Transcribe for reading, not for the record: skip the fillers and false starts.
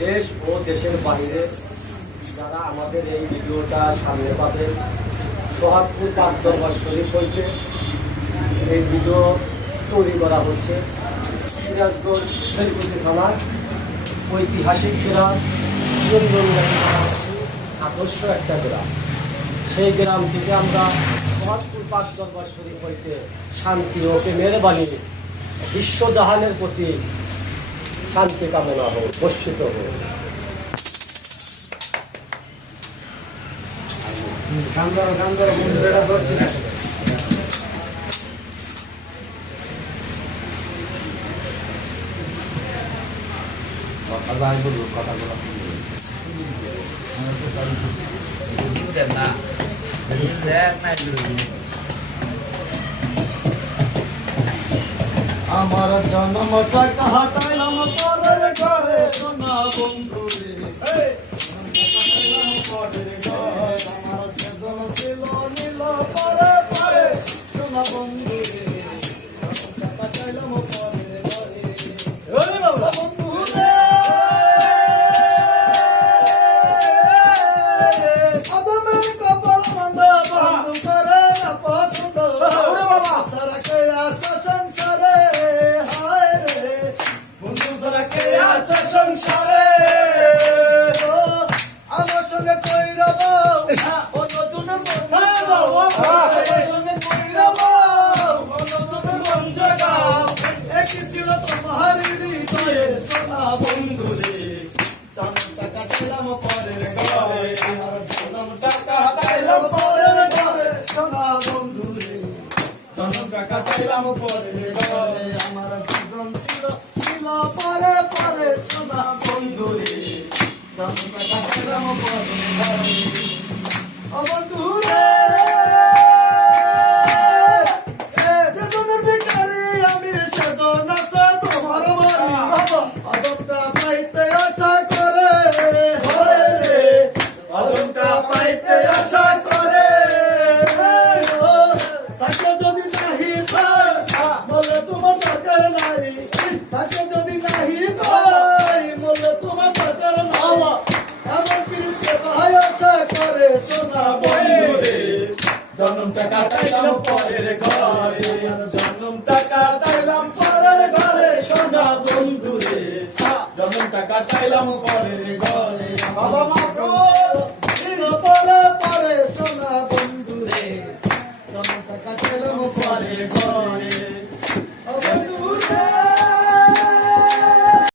দেশ ও দেশের বাইরে যারা আমাদের এই ভিডিওটা সামনে পাবেন, সোহাগপুর পাক দরবার শরীফ হইতে এই ভিডিও তৈরি করা হচ্ছে। সিরাজগঞ্জ ফেরকুচি থানার ঐতিহাসিক গ্রাম, আদর্শ একটা গ্রাম। সেই গ্রাম থেকে আমরা সোহাগপুর পাক দরবার শরীফ হইতে শান্তি ও প্রেমের বাণী বিশ্বজাহানের প্রতি শান্তি কামনা হোক, বর্ষিত হোক। আমার জন্মটা কাটাইলাম পরের ঘরে সোনা বন্ধু রে, আমার জন্ম ছিল নীল পরে পরে সোনা বন্ধু রে, কাটাইলাম পরের ঘরে বন্ধু রে। আদমের কপাল মন্ডা বন্ধু করে না পছন্দ, তারা কে আসা সংসারে, সংসারে আমার সঙ্গে কই রব নতুন আমার সঙ্গে কই রব নতুন সংসার, একই ছিল তোমার হৃদয়ে সোনা বন্ধু রে। জনম টাকা দিলাম পরের ঘরে, আমার জনম টাকা দিলাম পরের ঘরে সোনা বন্ধু রে। জনম টাকা দিলাম পরের ঘরে, আমার জীবন ছিল পরে পরে সোনা বন্ধু রে। জনম টাকা দিলাম পরের ঘরে, ও বন্ধু রে। জীবনের ভিখারি আমি, সেদিন আছে তোমার বাড়ি, আদরটা পাইতে আশা করে রে, আদরটা পাইতে আশা করে। তাকে যদি নাহি বলে তোমার বাজার নাই, তাকে যদি নাহি বলে তোমার বাজার নাই, আমার পিড়িতে ভাই আশা করে সোনা বন্ধু রে। জন্মটা কাটাইলাম পরের ঘরে, জন্মটা কাটাইলাম পরের ঘরে সোনা বন্ধু রে। জন্মটা কাটাইলাম পরের ঘরে, বাবা মা